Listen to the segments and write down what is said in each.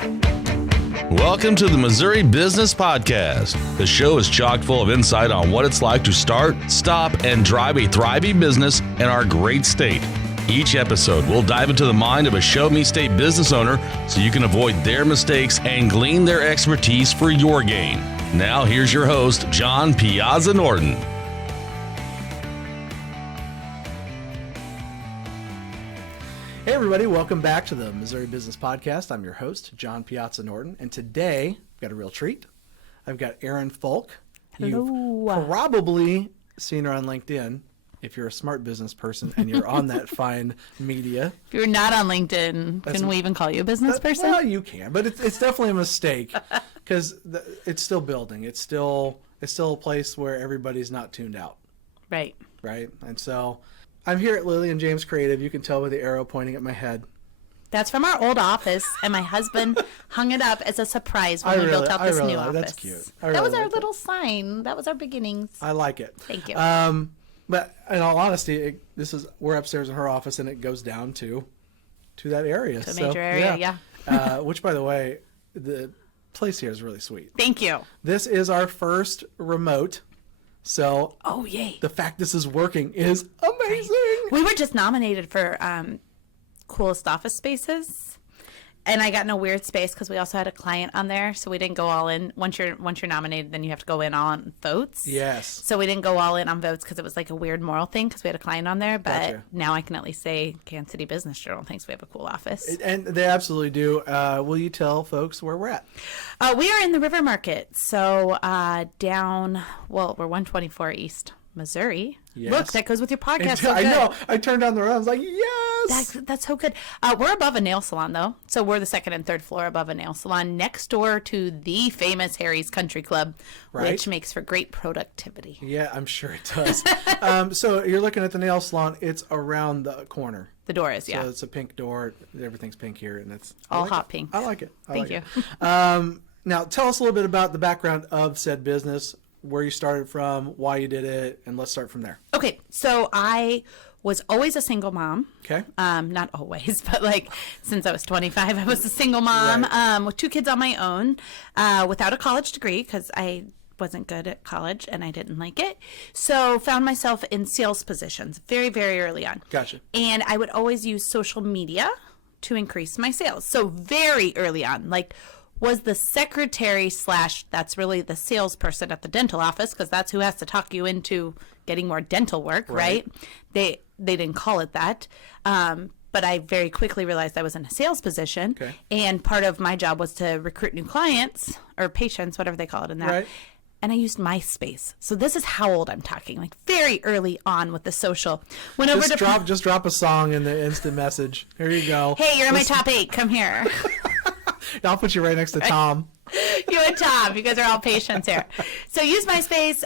Welcome to the Missouri Business Podcast. The show is chock full of insight on what it's like to start, stop, and drive a thriving business in our great state. Each episode, we'll dive into the mind of a show me state business owner so you can avoid their mistakes and glean their expertise for your gain. Now, here's your host, John Piazza Norton. Hey everybody, welcome back to the Missouri Business Podcast. I'm your host, John Piazza Norton, and today I've got a real treat. I've got Aaron Fulk. Hello. You've probably seen her on LinkedIn if you're a smart business person and you're on that fine media. If you're not on LinkedIn, can we even call you a business person? Well, you can, but it's definitely a mistake because it's still building. It's still a place where everybody's not tuned out. Right. And so I'm here at Lillian James Creative. You can tell by the arrow pointing at my head. That's from our old office, and my husband hung it up as a surprise when we built out this new office. That's cute. That was our little sign. That was our beginnings. I like it. Thank you. But in all honesty, we're upstairs in her office, and it goes down to that area. To a major area, yeah. Which, by the way, the place here is really sweet. Thank you. This is our first remote. So, oh yay! The fact this is working is amazing. We were just nominated for coolest office spaces, and I got in a weird space because we also had a client on there, so we didn't go all in. Once you're nominated, then you have to go in on votes. Yes. So we didn't go all in on votes because it was like a weird moral thing because we had a client on there. But Gotcha. Now I can at least say Kansas City Business Journal thinks we have a cool office. And they absolutely do. Will you tell folks where we're at? We are in the River Market, so we're 124 East Missouri. Yes. Look, that goes with your podcast. So I good. know. I turned down the road. I was like, yes. That's so good. We're above a nail salon, though. So we're the second and third floor above a nail salon next door to the famous Harry's Country Club, right, which makes for great productivity. Yeah, I'm sure it does. So you're looking at the nail salon. It's around the corner. The door is, yeah. So it's a pink door. Everything's pink here, and it's all hot pink. I like it. Thank you. Now, tell us a little bit about the background of said business, where you started from, why you did it, and let's start from there. Okay, so I was always a single mom. Okay. Not always, but like since I was 25, I was a single mom, right, with two kids on my own, without a college degree because I wasn't good at college and I didn't like it. So found myself in sales positions very, very early on. Gotcha. And I would always use social media to increase my sales. So very early on, like was the secretary / that's really the salesperson at the dental office because that's who has to talk you into getting more dental work, right? They didn't call it that. But I very quickly realized I was in a sales position. Okay. And part of my job was to recruit new clients or patients, whatever they call it in that. Right. And I used MySpace. So this is how old I'm talking, like very early on with the social. Just drop a song in the instant message. Here you go. Hey, you're in my top 8. Come here. I'll put you right next to Tom. You and Tom. You guys are all patients here. So use MySpace.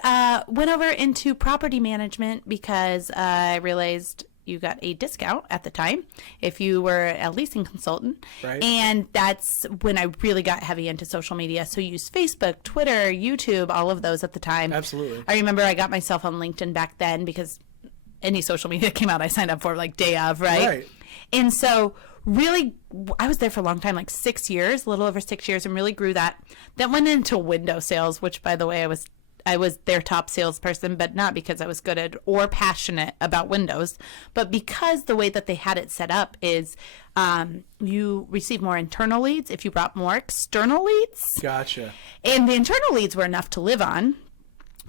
Went over into property management because I realized you got a discount at the time if you were a leasing consultant. Right. And that's when I really got heavy into social media. So use Facebook, Twitter, YouTube, all of those at the time. Absolutely. I remember I got myself on LinkedIn back then because any social media came out, I signed up for like day of, right? Right. And so really, I was there for a long time, like 6 years, a little over 6 years, and really grew that. That went into window sales, which, by the way, I was their top salesperson, but not because I was good at or passionate about windows, but because the way that they had it set up is you receive more internal leads if you brought more external leads. Gotcha. And the internal leads were enough to live on.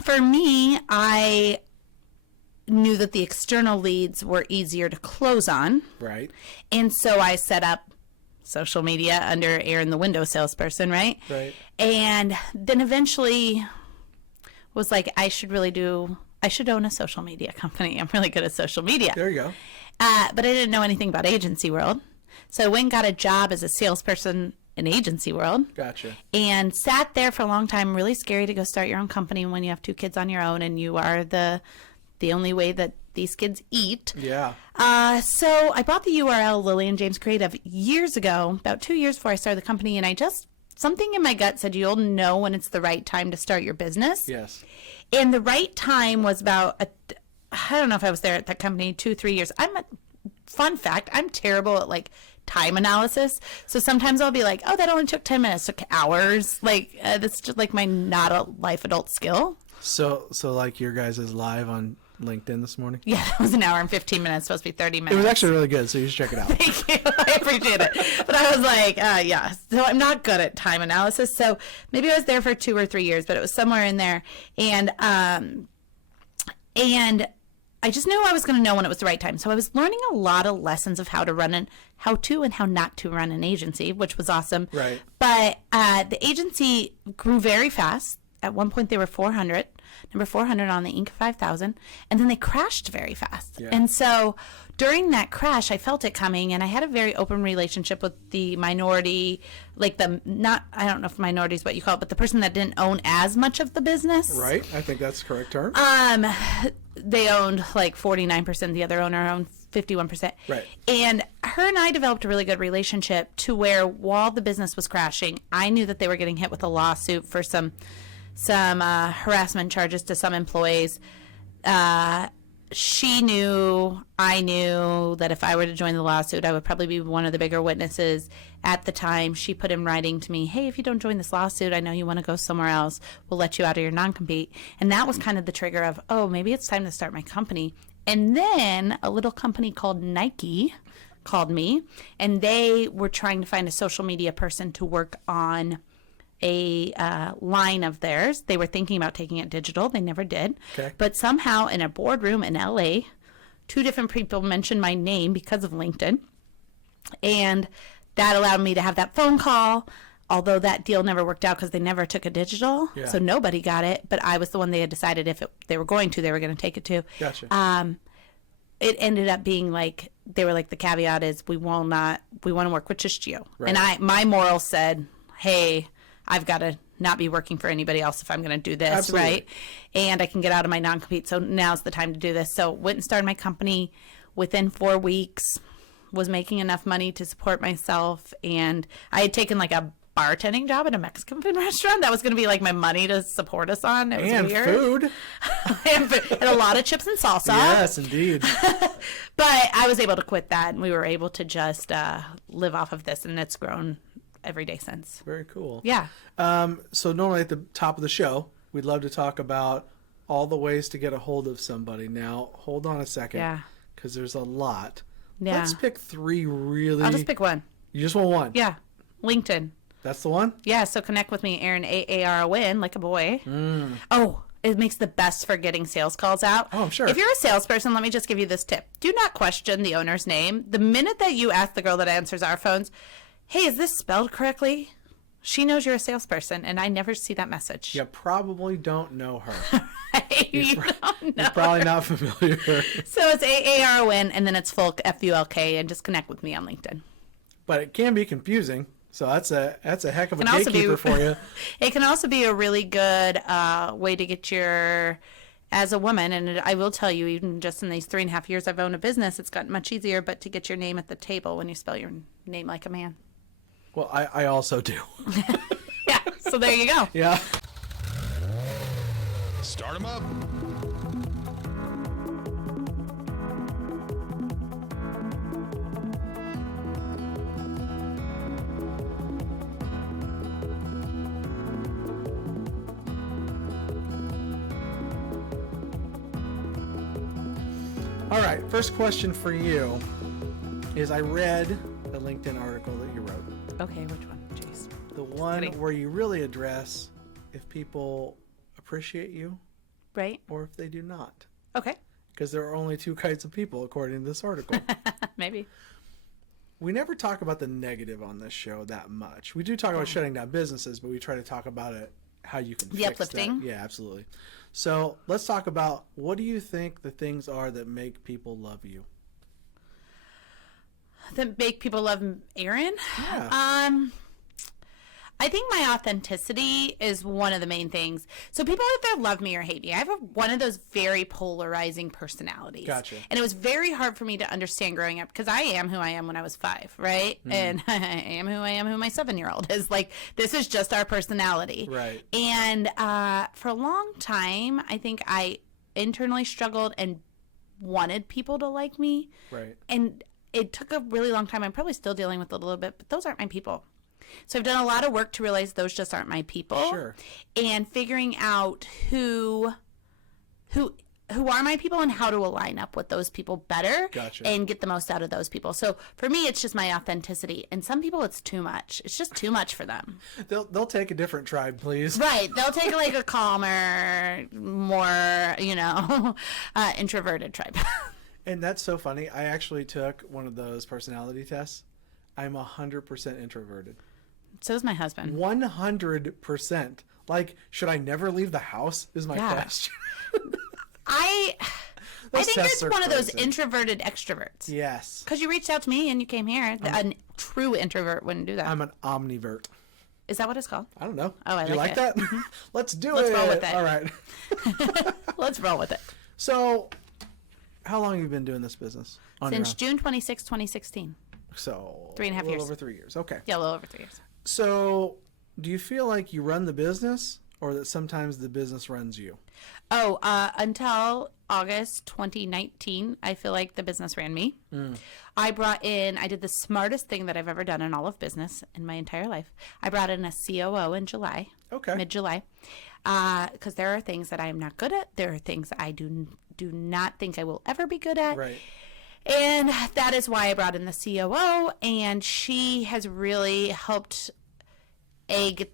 For me, I knew that the external leads were easier to close on. Right. And so I set up social media under Aaron, the window salesperson, right? Right. And then eventually was like, I should own a social media company. I'm really good at social media. There you go. But I didn't know anything about agency world. So I went and got a job as a salesperson in agency world. Gotcha. And sat there for a long time. Really scary to go start your own company when you have 2 kids on your own and you are the only way that these kids eat. Yeah. So I bought the URL Lillian James Creative years ago, about 2 years before I started the company, and something in my gut said you'll know when it's the right time to start your business. Yes. And the right time was about, I don't know if I was there at that company 2-3 years. Fun fact, I'm terrible at like time analysis. So sometimes I'll be like, oh, that only took 10 minutes, took hours. Like, that's just like my not a life adult skill. So like your guys is live on LinkedIn this morning? Yeah, that was an hour and 15 minutes, supposed to be 30 minutes. It was actually really good, so you should check it out. Thank you. I appreciate it. But I was like, yeah. So I'm not good at time analysis. So maybe I was there for 2 or 3 years, but it was somewhere in there. And I just knew I was going to know when it was the right time. So I was learning a lot of lessons of how to and how not to run an agency, which was awesome. Right. But the agency grew very fast. At one point, they were number 400 on the Inc. 5000, and then they crashed very fast. Yeah. And so during that crash, I felt it coming, and I had a very open relationship with the minority, like I don't know if minority is what you call it, but the person that didn't own as much of the business. Right. I think that's the correct term. They owned like 49%. The other owner owned 51%. Right. And her and I developed a really good relationship to where while the business was crashing, I knew that they were getting hit with a lawsuit for some harassment charges to some employees. She knew, I knew that if I were to join the lawsuit, I would probably be one of the bigger witnesses. At the time, she put in writing to me, hey, if you don't join this lawsuit, I know you want to go somewhere else. We'll let you out of your non-compete. And that was kind of the trigger of, oh, maybe it's time to start my company. And then a little company called Nike called me, and they were trying to find a social media person to work on a line of theirs. They were thinking about taking it digital. They never did. Okay. But somehow in a boardroom in LA, 2 different people mentioned my name because of LinkedIn. And that allowed me to have that phone call, although that deal never worked out because they never took it digital. Yeah. So nobody got it. But I was the one they had decided if they were going to take it to. Gotcha. It ended up being like, they were like, the caveat is we want to work with just you. Right. And my moral said, hey, I've got to not be working for anybody else if I'm going to do this. Absolutely. Right? And I can get out of my non-compete. So now's the time to do this. So went and started my company within 4 weeks, was making enough money to support myself. And I had taken like a bartending job at a Mexican food restaurant. That was going to be like my money to support us on. It was and weird. Food. And a lot of chips and salsa. Yes, indeed. But I was able to quit that, and we were able to just live off of this, and it's grown every day since. Very cool. Yeah. So normally at the top of the show, we'd love to talk about all the ways to get a hold of somebody. Now, hold on a second. Yeah. Because there's a lot. Yeah. Let's pick 3 really. I'll just pick one. You just want one? Yeah. LinkedIn. That's the one? Yeah. So connect with me, Aaron, AARON, like a boy. Oh, it makes the best for getting sales calls out. Oh, I'm sure. If you're a salesperson, let me just give you this tip. Do not question the owner's name. The minute that you ask the girl that answers our phones, hey, is this spelled correctly? She knows you're a salesperson, and I never see that message. You probably don't know her. You don't know. You're probably not familiar. So it's AARON, and then it's Fulk, F-U-L-K, and just connect with me on LinkedIn. But it can be confusing, so that's a heck of a gatekeeper for you. It can also be a really good way to get as a woman, and I will tell you, even just in these 3.5 years I've owned a business, it's gotten much easier, but to get your name at the table when you spell your name like a man. Well, I also do. Yeah, so there you go. Yeah. Start them up. All right, first question for you is I read the LinkedIn article that you wrote. Okay, which one? Jeez. The one where you really address if people appreciate you, right, or if they do not. Okay. Because there are only 2 kinds of people, according to this article. Maybe. We never talk about the negative on this show that much. We do talk about shutting down businesses, but we try to talk about it, how you can fix uplifting. that. Yeah, absolutely. So let's talk about, what do you think the things are that make people love you? That make people love Aaron? Yeah. I think my authenticity is one of the main things. So people either love me or hate me. I have one of those very polarizing personalities. Gotcha. And it was very hard for me to understand growing up because I am who I am when I was 5, right? And I am who my 7-year-old is. Like, this is just our personality. Right. And for a long time, I think I internally struggled and wanted people to like me. Right. And it took a really long time. I'm probably still dealing with it a little bit, but those aren't my people. So I've done a lot of work to realize those just aren't my people. Sure. And figuring out who are my people and how to align up with those people better. Gotcha. And get the most out of those people. So for me, it's just my authenticity. And some people, it's too much. It's just too much for them. They'll take a different tribe, please. Right. They'll take like a calmer, more, introverted tribe. And that's so funny. I actually took one of those personality tests. I'm 100% introverted. So is my husband. 100%. Like, should I never leave the house is my question. I think tests you're are one of those crazy. introverted extroverts. Yes. Because you reached out to me and you came here. A true introvert wouldn't do that. I'm an omnivert. Is that what it's called? I don't know. Oh, I do you like like it. that? Let's do Let's it. roll with it. All right. Let's roll with it. So, how long have you been doing this business? Since June 26, 2016. So 3.5 a little years. over 3 years. Okay. Yeah, a little over 3 years. So, do you feel like you run the business, or that sometimes the business runs you? Oh, until August 2019, I feel like the business ran me. I did the smartest thing that I've ever done in all of business in my entire life. I brought in a COO in July. Okay. Mid-July. Because there are things that I am not good at. There are things I do not think I will ever be good at. Right. And that is why I brought in the COO, and she has really helped get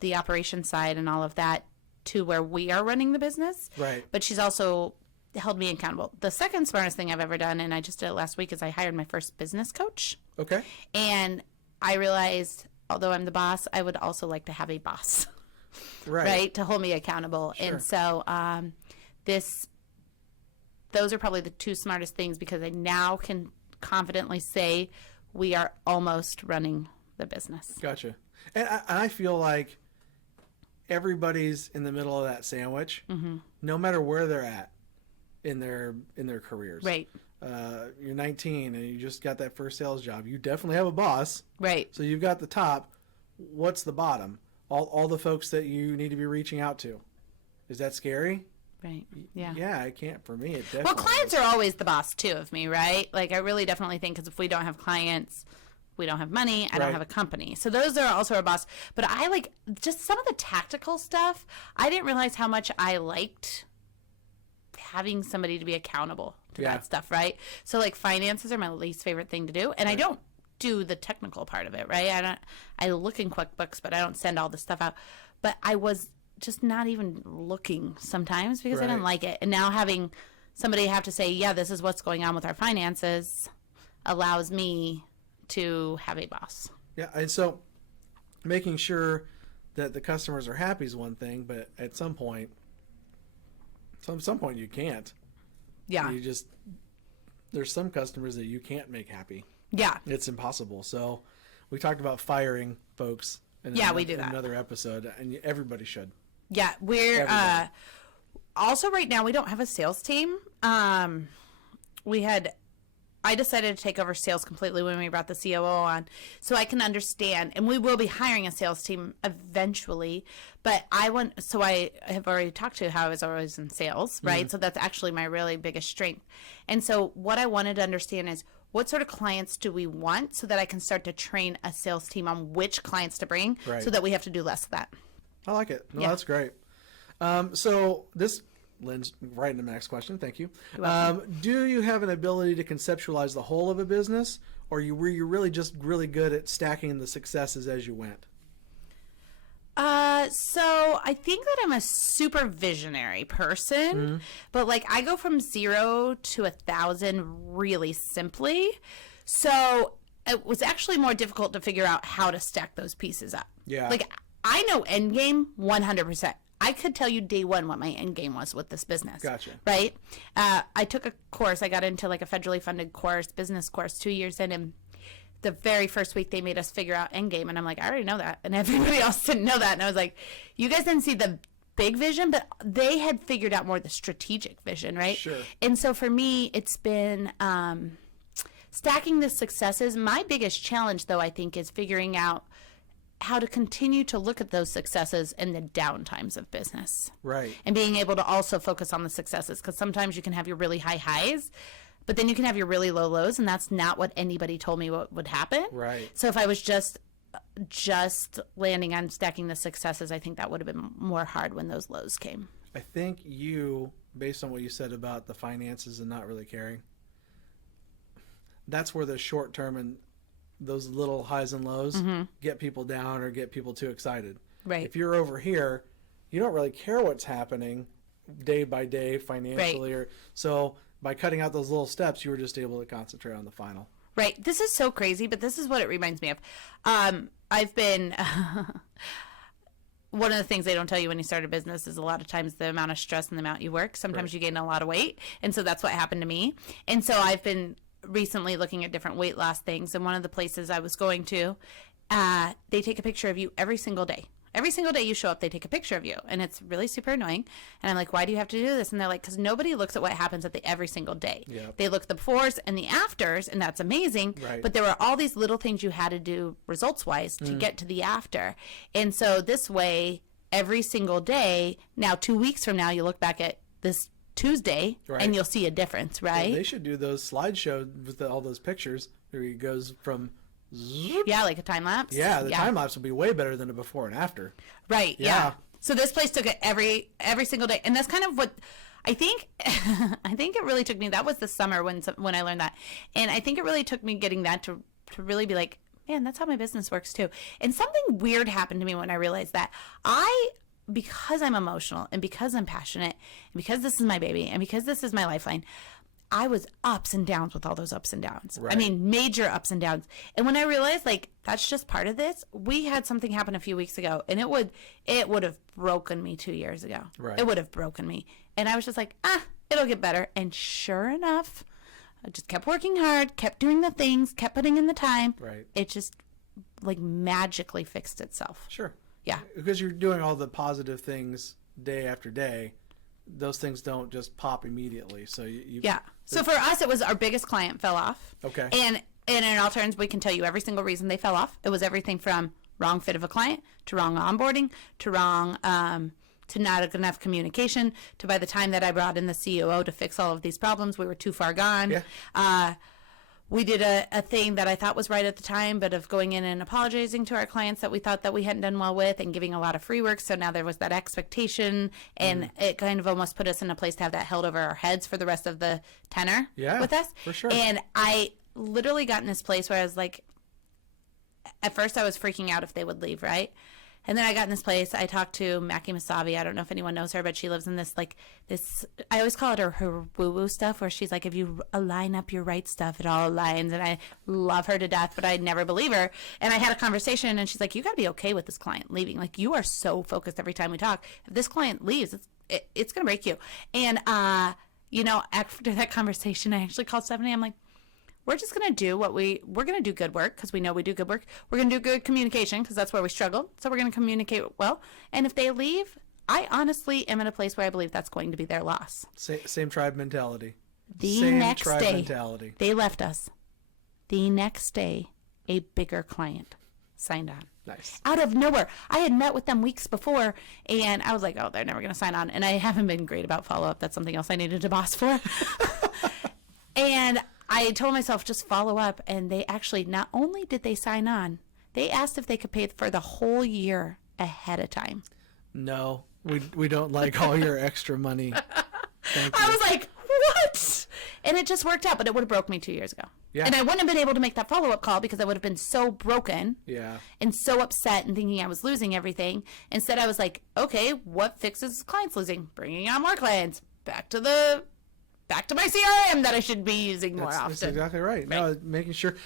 the operation side and all of that to where we are running the business. Right. But she's also held me accountable. The second smartest thing I've ever done, and I just did it last week, is I hired my first business coach. Okay. And I realized, although I'm the boss, I would also like to have a boss, right? To hold me accountable. Sure. And so those are probably the two smartest things, because I now can confidently say we are almost running the business. Gotcha. And I feel like everybody's in the middle of that sandwich, no matter where they're at in their careers. Right. You're 19 and you just got that first sales job. You definitely have a boss. Right. So you've got the top. What's the bottom? All the folks that you need to be reaching out to. Is that scary? Right. Yeah. Yeah, I can't. For me, it definitely. Well, clients are always the boss too of me, right? Like, I really definitely think, because if we don't have clients, we don't have money. I don't have a company. So those are also our boss. But I like just some of the tactical stuff. I didn't realize how much I liked having somebody to be accountable to that stuff, right? So like finances are my least favorite thing to do, and I don't do the technical part of it, right? I look in QuickBooks, but I don't send all the stuff out. But I was just not even looking sometimes because I didn't like it. And now having somebody have to say, yeah, this is what's going on with our finances, allows me to have a boss. Yeah, and so making sure that the customers are happy is one thing, but at some point you can't. Yeah. There's some customers that you can't make happy. Yeah. It's impossible. So we talked about firing folks in we do that. another episode, and everybody should. Yeah, we're also right now we don't have a sales team. I decided to take over sales completely when we brought the COO on, so I can understand, and we will be hiring a sales team eventually, but I have already talked to how I was always in sales, right? So that's actually my really biggest strength. And so what I wanted to understand is, what sort of clients do we want, so that I can start to train a sales team on which clients to bring, so that we have to do less of that. I like it. No, that's great. So this Lynn's right into the next question. Thank you. Do you have an ability to conceptualize the whole of a business, or were you really just really good at stacking the successes as you went? So I think that I'm a super visionary person, but like I go from 0 to 1,000 really simply. So it was actually more difficult to figure out how to stack those pieces up. Yeah. Like I know end game 100%. I could tell you day one what my end game was with this business. Gotcha. Right? I took a course. I got into like a federally funded course, business course, 2 years in, and the very first week they made us figure out end game, and I'm like, I already know that, and everybody else didn't know that, and I was like, you guys didn't see the big vision, but they had figured out more the strategic vision, right? Sure. And so for me, it's been stacking the successes. My biggest challenge, though, I think, is figuring out how to continue to look at those successes in the down times of business. Right. And being able to also focus on the successes, because sometimes you can have your really high highs, But then you can have your really low lows, and that's not what anybody told me what would happen. Right. So if I was just landing on stacking the successes, I think that would have been more hard when those lows came. I think you, based on what you said about the finances and not really caring, that's where the short term and those little highs and lows get people down or get people too excited. Right. If you're over here, you don't really care what's happening day by day financially. Right. So by cutting out those little steps, you were just able to concentrate on the final. Right. This is so crazy, but this is what it reminds me of. I've been... One of the things they don't tell you when you start a business is a lot of times the amount of stress and the amount you work. Sometimes you gain a lot of weight. And so that's what happened to me. And so I've been recently looking at different weight loss things. And one of the places I was going to, they take a picture of you every single day. Every single day you show up, they take a picture of you. And it's really super annoying. And I'm like, why do you have to do this? And they're like, because nobody looks at what happens at the every single day. Yep. They look at the befores and the afters, and that's amazing. Right. But there were all these little things you had to do results-wise to get to the after. And so this way, every single day, now 2 weeks from now, you look back at this Tuesday, and you'll see a difference, right? Well, they should do those slideshows with all those pictures where he goes from... Yeah, like a time lapse. Yeah, the time lapse will be way better than a before and after. Right. Yeah. So this place took it every single day, and that's kind of what I think. I think it really took me. That was the summer when I learned that, and I think it really took me getting that to really be like, man, that's how my business works too. And something weird happened to me when I realized that because I'm emotional and because I'm passionate and because this is my baby and because this is my lifeline, I was ups and downs with all those ups and downs. Right. I mean, major ups and downs. And when I realized, like, that's just part of this, we had something happen a few weeks ago, and it would have broken me 2 years ago. Right. It would have broken me. And I was just like, it'll get better. And sure enough, I just kept working hard, kept doing the things, kept putting in the time. Right. It just, like, magically fixed itself. Sure. Yeah. Because you're doing all the positive things day after day. Those things don't just pop immediately. So you yeah. So for us, it was our biggest client fell off. Okay. And in all terms, we can tell you every single reason they fell off. It was everything from wrong fit of a client to wrong onboarding to wrong to not enough communication to by the time that I brought in the COO to fix all of these problems, we were too far gone. Yeah. We did a thing that I thought was right at the time, but of going in and apologizing to our clients that we thought that we hadn't done well with and giving a lot of free work. So now there was that expectation, and it kind of almost put us in a place to have that held over our heads for the rest of the tenor with us. For sure. And I literally got in this place where I was like, at first I was freaking out if they would leave, right? And then I got in this place. I talked to Mackie Masabi. I don't know if anyone knows her, but she lives in this, I always call it her woo-woo stuff, where she's like, if you align up your right stuff, it all aligns. And I love her to death, but I never believe her. And I had a conversation, and she's like, you got to be okay with this client leaving. Like, you are so focused every time we talk. If this client leaves, it's going to break you. And, after that conversation, I actually called Stephanie. I'm like, we're just going to do we're going to do good work because we know we do good work. We're going to do good communication because that's where we struggle. So we're going to communicate well. And if they leave, I honestly am in a place where I believe that's going to be their loss. Same tribe mentality. The next day, they left us. The next day, a bigger client signed on. Nice. Out of nowhere. I had met with them weeks before, and I was like, oh, they're never going to sign on. And I haven't been great about follow-up. That's something else I needed a boss for. And I told myself, just follow up. And they actually, not only did they sign on, they asked if they could pay for the whole year ahead of time. No, we don't like all your extra money. Thank you. I was like, what? And it just worked out, but it would have broke me 2 years ago. Yeah. And I wouldn't have been able to make that follow-up call because I would have been so broken and so upset and thinking I was losing everything. Instead, I was like, okay, what fixes clients losing? Bringing on more clients. Back to my CRM that I should be using more often. That's exactly right. No, making sure.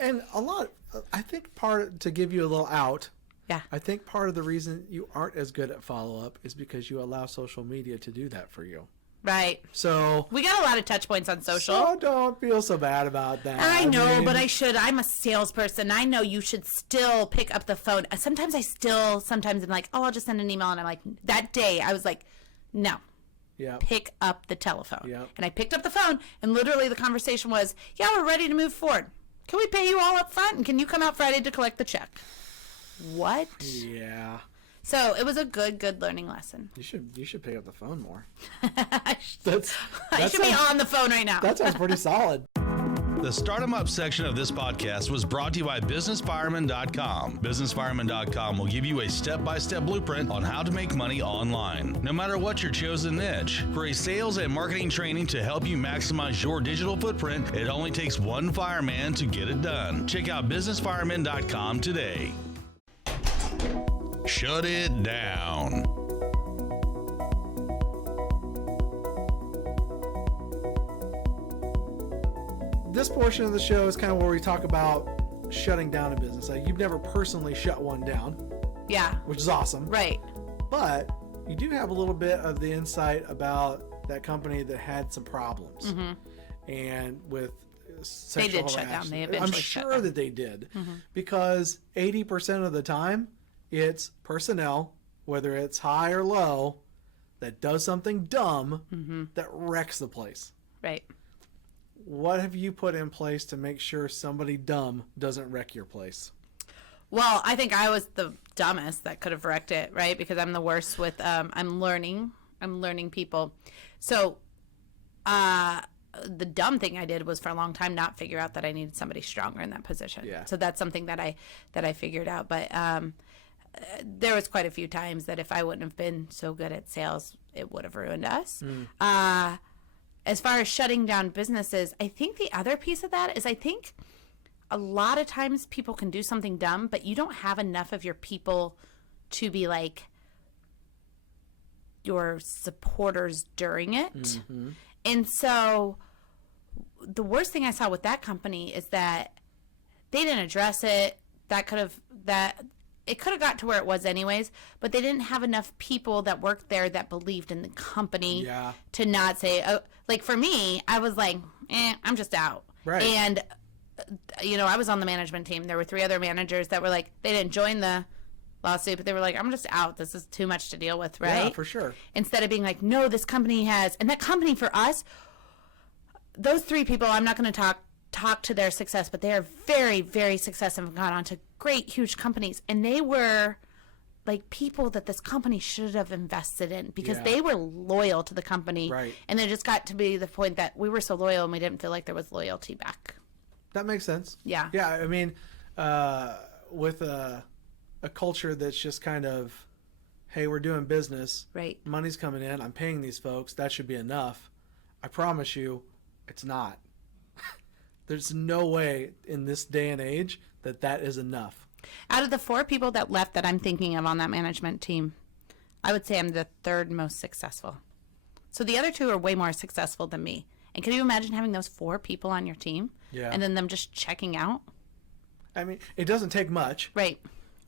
And a lot, I think to give you a little out, I think part of the reason you aren't as good at follow-up is because you allow social media to do that for you. Right. So we got a lot of touch points on social. So don't feel so bad about that. I know, but I should. I'm a salesperson. I know you should still pick up the phone. Sometimes I'm like, oh, I'll just send an email. And I'm like, that day I was like, no. Yeah. Pick up the telephone. Yep. And I picked up the phone, and literally the conversation was, yeah, we're ready to move forward. Can we pay you all up front? And can you come out Friday to collect the check? What? Yeah. So it was a good learning lesson. You should pick up the phone more. I should be on the phone right now. That sounds pretty solid. The Start 'em Up section of this podcast was brought to you by BusinessFireman.com. BusinessFireman.com will give you a step-by-step blueprint on how to make money online, no matter what your chosen niche. For a sales and marketing training to help you maximize your digital footprint, it only takes one fireman to get it done. Check out BusinessFireman.com today. Shut it down. This portion of the show is kind of where we talk about shutting down a business. Like, you've never personally shut one down. Yeah. Which is awesome. Right. But you do have a little bit of the insight about that company that had some problems. Mm-hmm. And with sexual They did shut harassment. down. They eventually I'm shut sure down. that they did. Mm-hmm. Because 80% of the time, it's personnel, whether it's high or low, that does something dumb that wrecks the place. Right. What have you put in place to make sure somebody dumb doesn't wreck your place? Well, I think I was the dumbest that could have wrecked it, right? Because I'm the worst with I'm learning people. So the dumb thing I did was for a long time not figure out that I needed somebody stronger in that position. Yeah. So that's something that I figured out. But there was quite a few times that if I wouldn't have been so good at sales, it would have ruined us. As far as shutting down businesses, I think the other piece of that is I think a lot of times people can do something dumb, but you don't have enough of your people to be like your supporters during it. Mm-hmm. And so the worst thing I saw with that company is that they didn't address it. It could have got to where it was anyways, but they didn't have enough people that worked there that believed in the company to not say, oh, like for me, I was like, I'm just out. Right. And, I was on the management team. There were 3 other managers that were like, they didn't join the lawsuit, but they were like, I'm just out. This is too much to deal with, right? Yeah, for sure. Instead of being like, no, this company has, and that company for us, those 3 people, I'm not going to talk to their success, but they are very, very successful and gone on to great, huge companies. And they were like people that this company should have invested in because they were loyal to the company. Right. And it just got to be the point that we were so loyal and we didn't feel like there was loyalty back. That makes sense. Yeah. Yeah, I mean, with a culture that's just kind of, hey, we're doing business. Right. Money's coming in. I'm paying these folks. That should be enough. I promise you, it's not. There's no way in this day and age that is enough. Out of the 4 people that left that I'm thinking of on that management team, I would say I'm the 3rd most successful. So the other 2 are way more successful than me. And can you imagine having those 4 people on your team? Yeah. And then them just checking out? I mean, it doesn't take much. Right.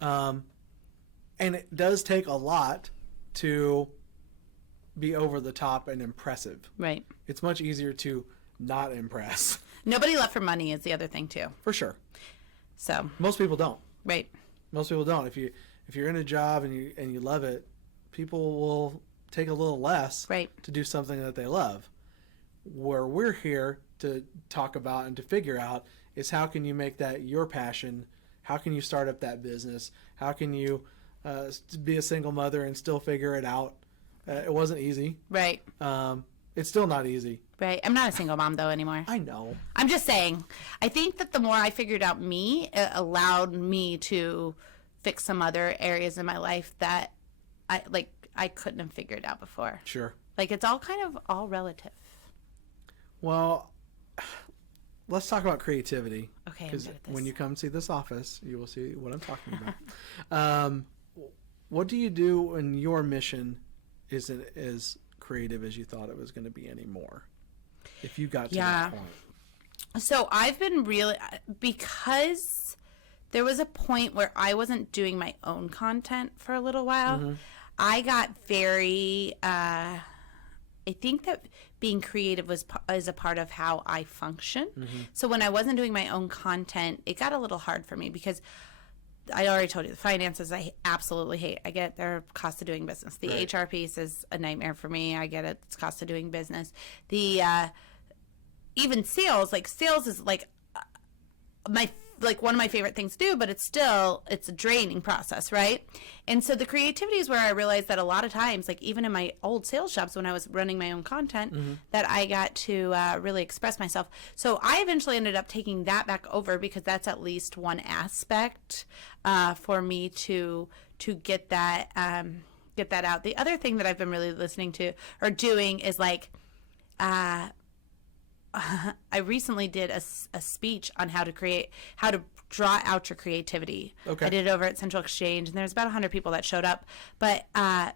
And it does take a lot to be over the top and impressive. Right. It's much easier to not impress. Nobody left for money is the other thing too. For sure. So most people don't. Right. Most people don't. If you're in a job and you love it, people will take a little less to do something that they love. Where we're here to talk about and to figure out is how can you make that your passion? How can you start up that business? How can you be a single mother and still figure it out? It wasn't easy. Right. It's still not easy. Right. I'm not a single mom though anymore. I know. I'm just saying. I think that the more I figured out me, it allowed me to fix some other areas in my life that I couldn't have figured out before. Sure. Like it's all relative. Well, let's talk about creativity. Okay. Because when you come see this office, you will see what I'm talking about. What do you do when your mission isn't as creative as you thought it was going to be anymore? If you got to that point. So I've been because there was a point where I wasn't doing my own content for a little while. Mm-hmm. I got very, I think that being creative is a part of how I function. Mm-hmm. So when I wasn't doing my own content, it got a little hard for me because I already told you the finances I absolutely hate. I get their cost of doing business. The HR piece is a nightmare for me. I get it. It's cost of doing business. The even sales, like sales is like like one of my favorite things to do, but it's a draining process, right? And so the creativity is where I realized that a lot of times, like even in my old sales jobs when I was running my own content, that I got to really express myself. So I eventually ended up taking that back over because that's at least one aspect for me to get that out. The other thing that I've been really listening to or doing is like, I recently did a speech on how to draw out your creativity. Okay. I did it over at Central Exchange, and there's about 100 people that showed up. But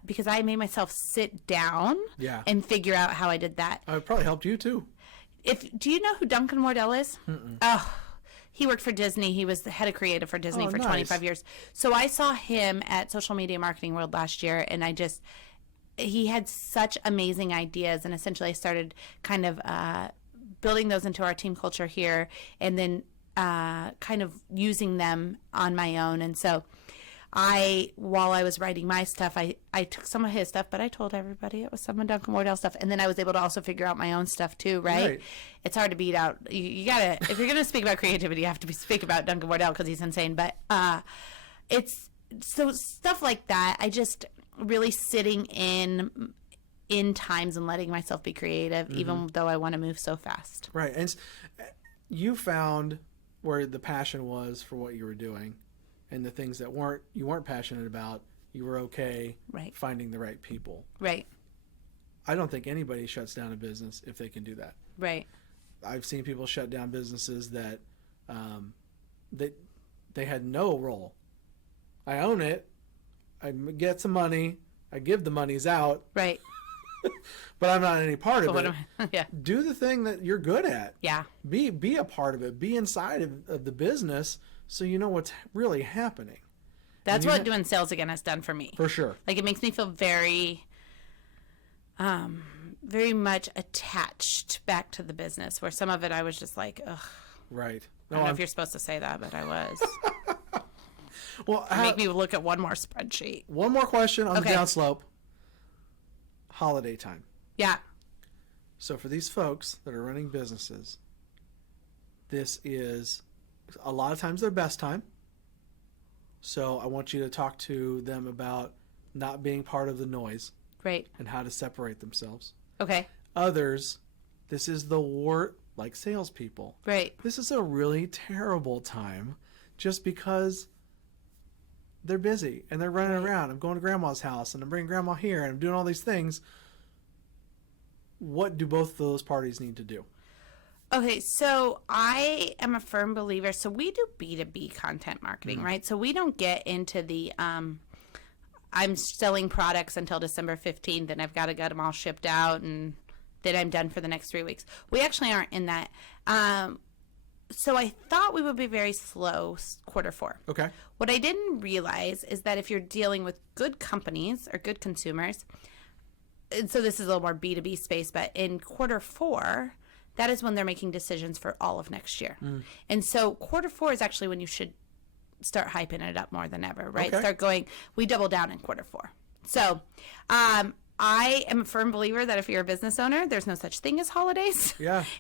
because I made myself sit down and figure out how I did that. It probably helped you too. Do you know who Duncan Wardell is? Mm-mm. Oh, he worked for Disney. He was the head of creative for Disney for 25 years. So I saw him at Social Media Marketing World last year, and he had such amazing ideas, and essentially I started kind of building those into our team culture here, and then kind of using them on my own. And so while I was writing my stuff, I took some of his stuff, but I told everybody it was some of Duncan Wardell stuff. And then I was able to also figure out my own stuff too, right? It's hard to beat out. You gotta, if you're going to speak about creativity, you have to speak about Duncan Wardell because he's insane. But it's so stuff like that. I just really sitting in times and letting myself be creative, even though I want to move so fast. Right. And you found where the passion was for what you were doing, and the things that you weren't passionate about, you were okay finding the right people. Right. I don't think anybody shuts down a business if they can do that. Right. I've seen people shut down businesses that they had no role. I own it. I get some money. I give the monies out. Right. But I'm not any part of it. Yeah. Do the thing that you're good at. Yeah. Be a part of it. Be inside of the business so you know what's really happening. That's what doing sales again has done for me. For sure. Like it makes me feel very, very much attached back to the business, where some of it I was just like, ugh. Right. I don't know if you're supposed to say that, but I was. Well, make me look at one more spreadsheet. One more question on the downslope. Holiday time. Yeah. So for these folks that are running businesses, this is a lot of times their best time. So I want you to talk to them about not being part of the noise. Right. And how to separate themselves. Okay. Others, this is the war, like salespeople. Right. This is a really terrible time just because they're busy and they're running around. I'm going to grandma's house and I'm bringing grandma here and I'm doing all these things. What do both of those parties need to do? Okay, so I am a firm believer. So we do B2B content marketing, right? So we don't get into the I'm selling products until December 15th and I've got to get them all shipped out and then I'm done for the next 3 weeks. We actually aren't in that. So I thought we would be very slow Q4. Okay. What I didn't realize is that if you're dealing with good companies or good consumers, and so this is a little more B2B space, but in Q4, that is when they're making decisions for all of next year. And so Q4 is actually when you should start hyping it up more than ever, right? Okay. Start going, we double down in Q4. So I am a firm believer that if you're a business owner, there's no such thing as holidays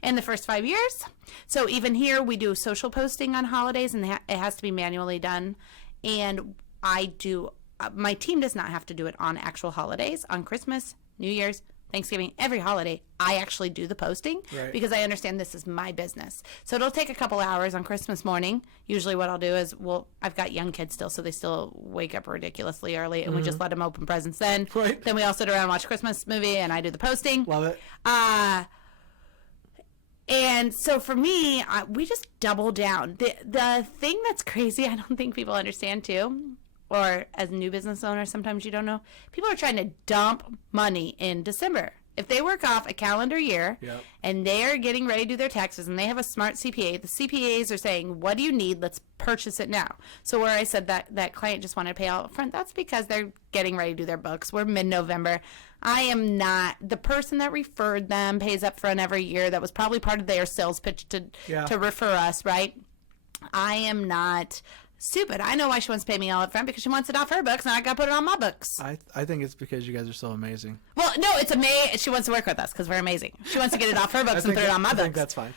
in the first 5 years. So even here, we do social posting on holidays, and it has to be manually done. And I do, my team does not have to do it on actual holidays, on Christmas, New Year's, Thanksgiving, every holiday. I actually do the posting because I understand this is my business. So it'll take a couple hours on Christmas morning. Usually what I'll do is, I've got young kids still, so they still wake up ridiculously early, and we just let them open presents then. Right. Then we all sit around and watch a Christmas movie, and I do the posting. Love it. And so for me, we just double down. The thing that's crazy, I don't think people understand too, or as new business owners, sometimes you don't know, people are trying to dump money in December. If they work off a calendar year and they're getting ready to do their taxes and they have a smart CPA, the CPAs are saying, what do you need? Let's purchase it now. So where I said that client just wanted to pay all up front, that's because they're getting ready to do their books. We're mid-November. I am not. The person that referred them pays up front every year. That was probably part of their sales pitch to refer us, right? I am not stupid. I know why she wants to pay me all up front, because she wants it off her books and I got to put it on my books. I think it's because you guys are so amazing. Well, no, it's amazing. She wants to work with us because we're amazing. She wants to get it off her books and put it on my books. I think that's fine.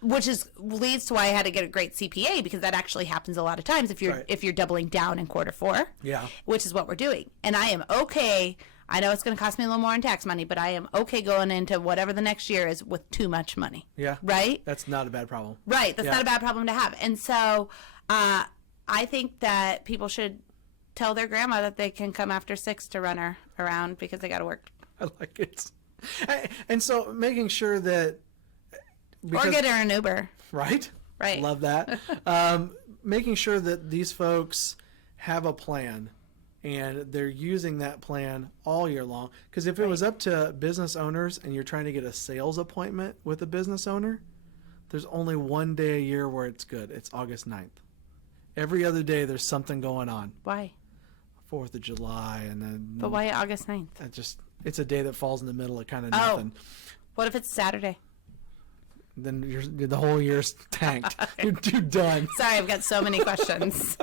Which leads to why I had to get a great CPA, because that actually happens a lot of times if you're doubling down in quarter 4. Yeah. Which is what we're doing. And I am okay. I know it's going to cost me a little more in tax money, but I am okay going into whatever the next year is with too much money. Yeah. Right? That's not a bad problem. Right. That's not a bad problem to have. And so I think that people should tell their grandma that they can come after 6 to run her around because they got to work. I like it. And so making sure that... Or get her an Uber. Right? Right. Love that. Making sure that these folks have a plan and they're using that plan all year long. Because if it was up to business owners and you're trying to get a sales appointment with a business owner, there's only one day a year where it's good. It's August 9th. Every other day there's something going on. Why? 4th of July and then... But why August 9th? It's a day that falls in the middle of kind of nothing. What if it's Saturday? Then the whole year's tanked. You're done. Sorry, I've got so many questions.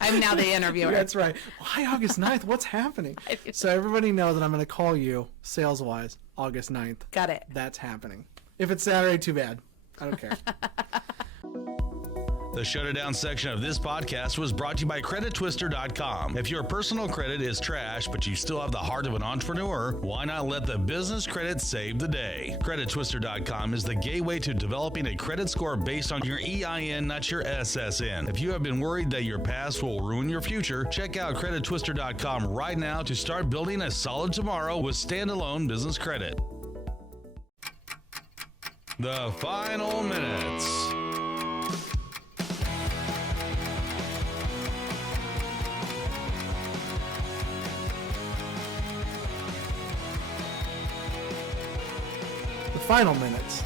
I'm now the interviewer. That's right. Why August 9th? What's happening? So everybody knows that I'm going to call you, sales-wise, August 9th. Got it. That's happening. If it's Saturday, too bad. I don't care. The Shut It Down section of this podcast was brought to you by CreditTwister.com. If your personal credit is trash, but you still have the heart of an entrepreneur, why not let the business credit save the day? CreditTwister.com is the gateway to developing a credit score based on your EIN, not your SSN. If you have been worried that your past will ruin your future, check out CreditTwister.com right now to start building a solid tomorrow with standalone business credit. The final minutes. Final minutes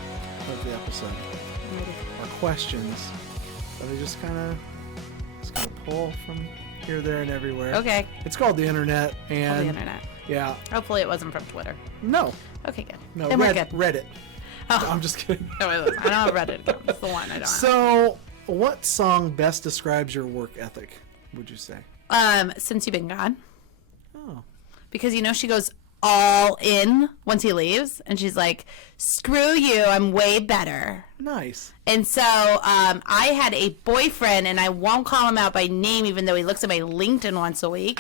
of the episode are questions that we just kind of pull from here, there, and everywhere. Okay. It's called the internet, and the internet. Yeah. Hopefully it wasn't from Twitter. No. Okay, good. No. Then we're good. Reddit. Oh. No, I'm just kidding. No, I don't have Reddit. It's the one I don't have. So, what song best describes your work ethic? Would you say? Since You've Been Gone. Oh. Because she goes all in once he leaves, and she's like, screw you, I'm way better. Nice. And so I had a boyfriend, and I won't call him out by name even though he looks at my LinkedIn once a week,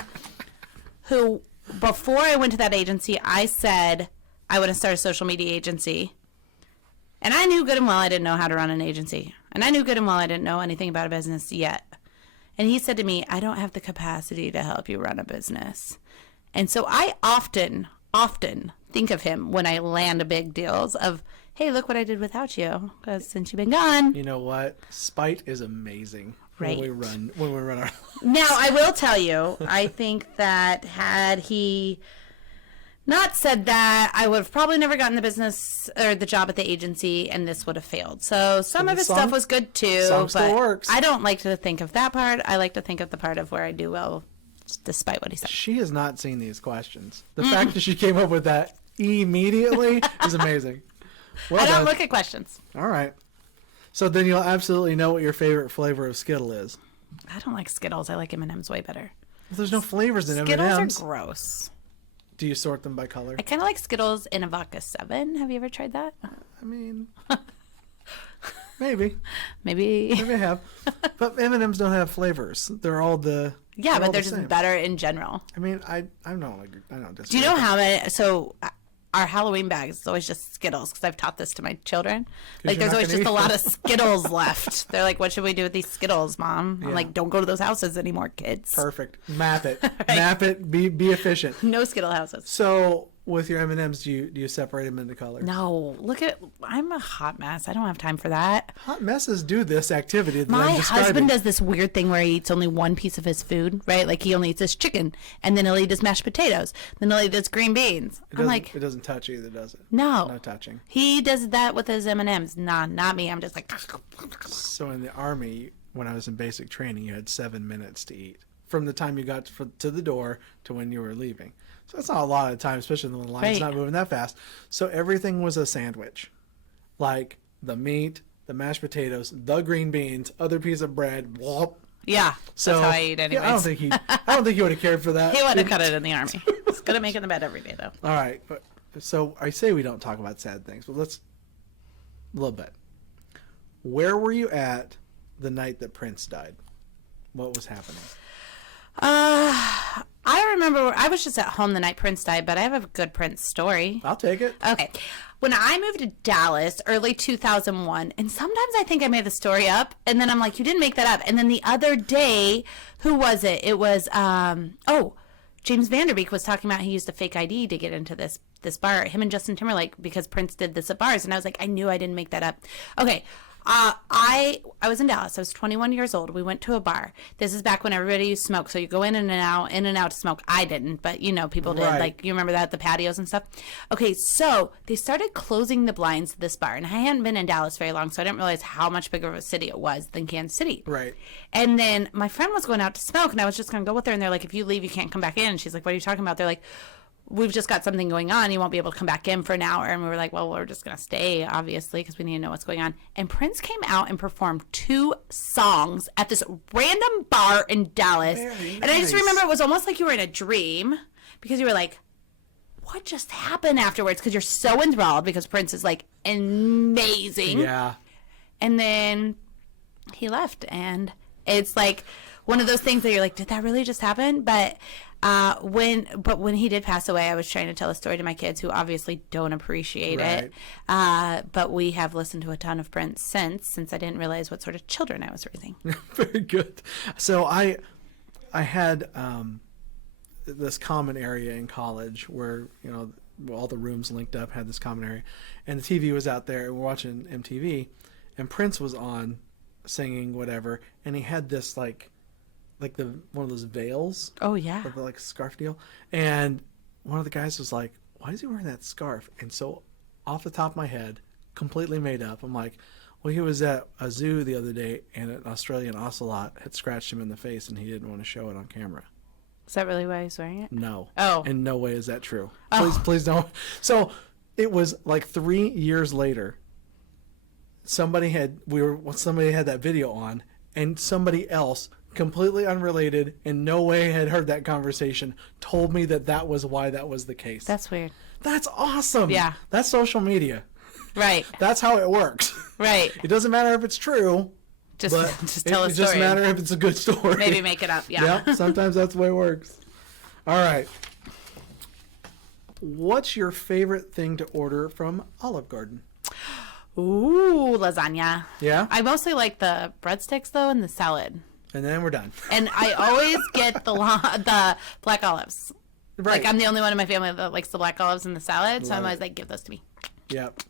who before I went to that agency, I said I want to start a social media agency. And I knew good and well I didn't know how to run an agency, and I knew good and well I didn't know anything about a business yet. And he said to me, I don't have the capacity to help you run a business. And so I often think of him when I land big deals of, hey, look what I did without you, because since you've been gone. You know what? Spite is amazing. Right. When we run our... Now, I will tell you, I think that had he not said that, I would have probably never gotten the business or the job at the agency, and this would have failed. So some of his stuff was good too, song still works. I don't like to think of that part. I like to think of the part of where I do well, despite what he said. She has not seen these questions. The fact that she came up with that immediately is amazing. Well I don't done. look at questions. All right. So then you'll absolutely know what your favorite flavor of Skittle is. I don't like Skittles. I like M&M's way better. Well, there's no flavors in Skittles M&M's. are gross. Do you sort them by color? I kind of like Skittles in a vodka 7. Have you ever tried that? I mean, maybe. Maybe I have. But M&M's don't have flavors. They're all the... Yeah, but they're the just same. better in general. I mean, I don't disagree. Do you know how many? So our Halloween bags is always just Skittles, because I've taught this to my children. Like, you're there's not always gonna just a eat lot them. of Skittles left. They're like, what should we do with these Skittles, Mom? I'm Yeah. like, don't go to those houses anymore, kids. Perfect. Map it. Map it. Be efficient. No Skittle houses. So with your M&Ms, do you separate them into colors? No, I'm a hot mess. I don't have time for that. Hot messes do this activity that My I'm describing. husband does this weird thing where he eats only one piece of his food, right? Like, he only eats his chicken, and then he'll eat his mashed potatoes, then he'll eat his green beans. I'm like, it doesn't touch either, does it? no. No touching. He does that with his M&Ms. Nah, not me. I'm just like... So in the Army, when I was in basic training, you had 7 minutes to eat. From the time you got to the door to when you were leaving. So that's not a lot of time, especially when the line's not moving that fast. So everything was a sandwich. Like the meat, the mashed potatoes, the green beans, other piece of bread. Whoop. Yeah, So that's how I eat anyways. Yeah, I don't think he would have cared for that. He wouldn't have cut it in the Army. He's going to make it in the bed every day, though. All right. So I say we don't talk about sad things, but let's a little bit. Where were you at the night that Prince died? What was happening? I remember I was just at home the night Prince died, but I have a good Prince story. I'll take it. Okay. When I moved to Dallas, early 2001, and sometimes I think I made the story up, and then I'm like, you didn't make that up. And then the other day, who was it? It was, James Vanderbeek was talking about he used a fake ID to get into this bar, him and Justin Timberlake, because Prince did this at bars. And I was like, I knew I didn't make that up. Okay. I was in Dallas. I was 21 years old. We went to a bar. This is back when everybody used to smoke. So you go in and out to smoke. I didn't, but people did. Right. Like, you remember that, the patios and stuff? Okay, so they started closing the blinds to this bar. And I hadn't been in Dallas very long, so I didn't realize how much bigger of a city it was than Kansas City. Right. And then my friend was going out to smoke, and I was just going to go with her. And they're like, if you leave, you can't come back in. And she's like, what are you talking about? They're like, we've just got something going on. You won't be able to come back in for an hour. And we were like, well, we're just going to stay, obviously, because we need to know what's going on. And Prince came out and performed 2 songs at this random bar in Dallas. Very nice. And I just remember it was almost like you were in a dream, because you were like, what just happened afterwards? Because you're so enthralled, because Prince is like amazing. Yeah. And then he left, and it's like one of those things that you're like, did that really just happen? But when he did pass away, I was trying to tell a story to my kids, who obviously don't appreciate it. But we have listened to a ton of Prince since I didn't realize what sort of children I was raising. Very good. So I had this common area in college where all the rooms linked up had this common area, and the TV was out there, and we're watching MTV, and Prince was on singing whatever, and he had this like one of those veils. Oh yeah. Or like scarf deal. And one of the guys was like, why is he wearing that scarf? And so off the top of my head, completely made up, I'm like, well, he was at a zoo the other day, and an Australian ocelot had scratched him in the face, and he didn't want to show it on camera. Is that really why he's wearing it? No. Oh. In no way is that true. Oh. Please don't. So it was like 3 years later, somebody had that video on, and somebody else, completely unrelated, in no way had heard that conversation, told me that was why that was the case. That's weird. That's awesome. Yeah. That's social media. Right. That's how it works. Right. It doesn't matter if it's true. Just tell a story. It just matters if it's a good story. Maybe make it up. Yeah. Yeah. Sometimes that's the way it works. All right. What's your favorite thing to order from Olive Garden? Ooh, lasagna. Yeah? I mostly like the breadsticks, though, and the salad. And then we're done. And I always get the black olives. Right. Like, I'm the only one in my family that likes the black olives and the salad, so I'm always like, give those to me. Yep.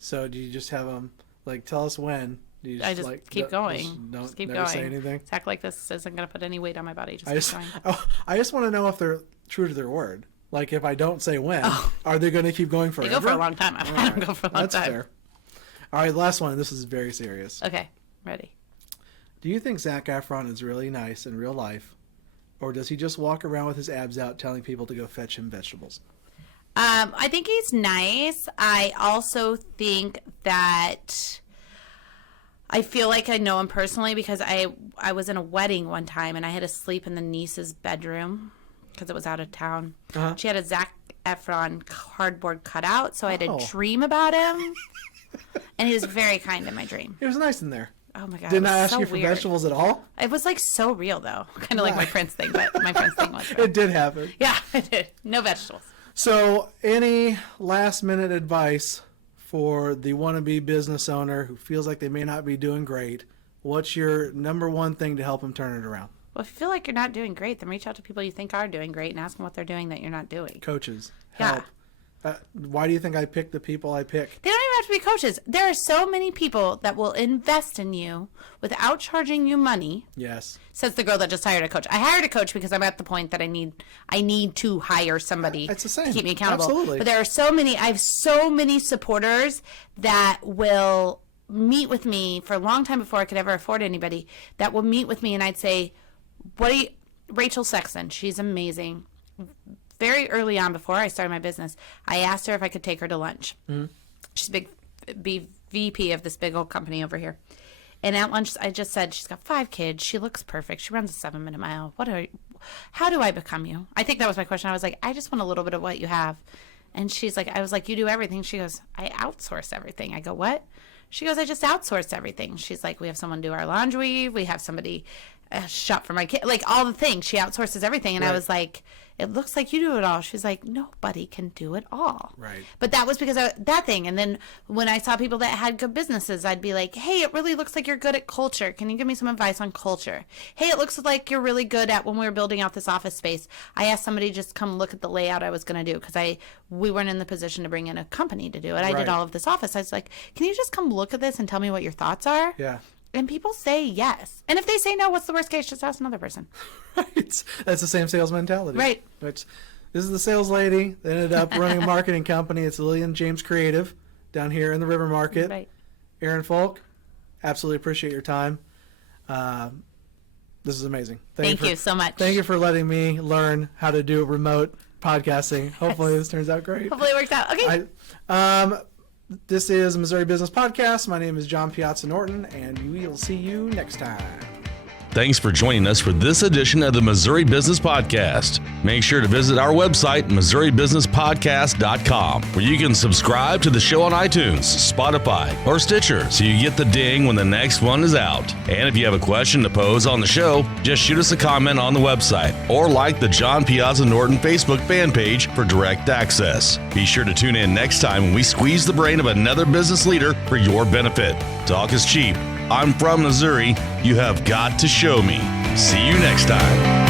So do you just have them, like, tell us when? Do you I just keep going. Just keep never going. say anything? Act like this isn't going to put any weight on my body. Just keep going. I just want to know if they're true to their word. Like, if I don't say when, are they going to keep going forever? They go for a long time. I've had them go for a long time. That's fair. All right, last one. This is very serious. Okay, ready. Do you think Zac Efron is really nice in real life, or does he just walk around with his abs out telling people to go fetch him vegetables? I think he's nice. I also think that I feel like I know him personally because I was in a wedding one time and I had to sleep in the niece's bedroom because it was out of town. Uh-huh. She had a Zac Efron cardboard cutout, so I had a dream about him. And he was very kind in my dream. He was nice in there. Oh my God. Didn't I ask so you for weird. vegetables at all? It was like so real though. Kind of like my Prince thing, but my Prince thing was real. It did happen. Yeah, it did. No vegetables. So, any last minute advice for the wannabe business owner who feels like they may not be doing great? What's your number one thing to help them turn it around? Well, if you feel like you're not doing great, then reach out to people you think are doing great and ask them what they're doing that you're not doing. Coaches, help. Yeah. Why do you think I picked the people I picked? They don't even have to be coaches. There are so many people that will invest in you without charging you money. Yes. Says the girl that just hired a coach. I hired a coach because I'm at the point that I need to hire somebody It's the same. to keep me accountable. Absolutely. But there are I have so many supporters that will meet with me for a long time before I could ever afford anybody, that will meet with me and I'd say, Rachel Sexton, she's amazing. Very early on, before I started my business, I asked her if I could take her to lunch. Mm-hmm. She's a big VP of this big old company over here. And at lunch, I just said, she's got 5 kids. She looks perfect. She runs a 7-minute mile. How do I become you? I think that was my question. I was like, I just want a little bit of what you have. And she's like, I was like, you do everything. She goes, I outsource everything. I go, what? She goes, I just outsourced everything. She's like, we have someone do our laundry. We have somebody shop for my kid. Like all the things. She outsources everything. And I was like, it looks like you do it all. She's like, nobody can do it all. Right. But that was because of that thing. And then when I saw people that had good businesses, I'd be like, hey, it really looks like you're good at culture. Can you give me some advice on culture? Hey, it looks like you're really good at when we were building out this office space. I asked somebody just come look at the layout I was going to do because we weren't in the position to bring in a company to do it. I did all of this office. I was like, can you just come look at this and tell me what your thoughts are? Yeah. And people say yes. And if they say no, what's the worst case? Just ask another person. Right. That's the same sales mentality. Right. Which, this is the sales lady that ended up running a marketing company. It's Lillian James Creative down here in the River Market. Right. Aaron Fulk, absolutely appreciate your time. This is amazing. Thank you so much. Thank you for letting me learn how to do remote podcasting. Hopefully this turns out great. Hopefully it works out. Okay. This is Missouri Business Podcast. My name is John Piazza Norton, and we will see you next time. Thanks for joining us for this edition of the Missouri Business Podcast. Make sure to visit our website, MissouriBusinessPodcast.com, where you can subscribe to the show on iTunes, Spotify, or Stitcher so you get the ding when the next one is out. And if you have a question to pose on the show, just shoot us a comment on the website or like the John Piazza Norton Facebook fan page for direct access. Be sure to tune in next time when we squeeze the brain of another business leader for your benefit. Talk is cheap. I'm from Missouri. You have got to show me. See you next time.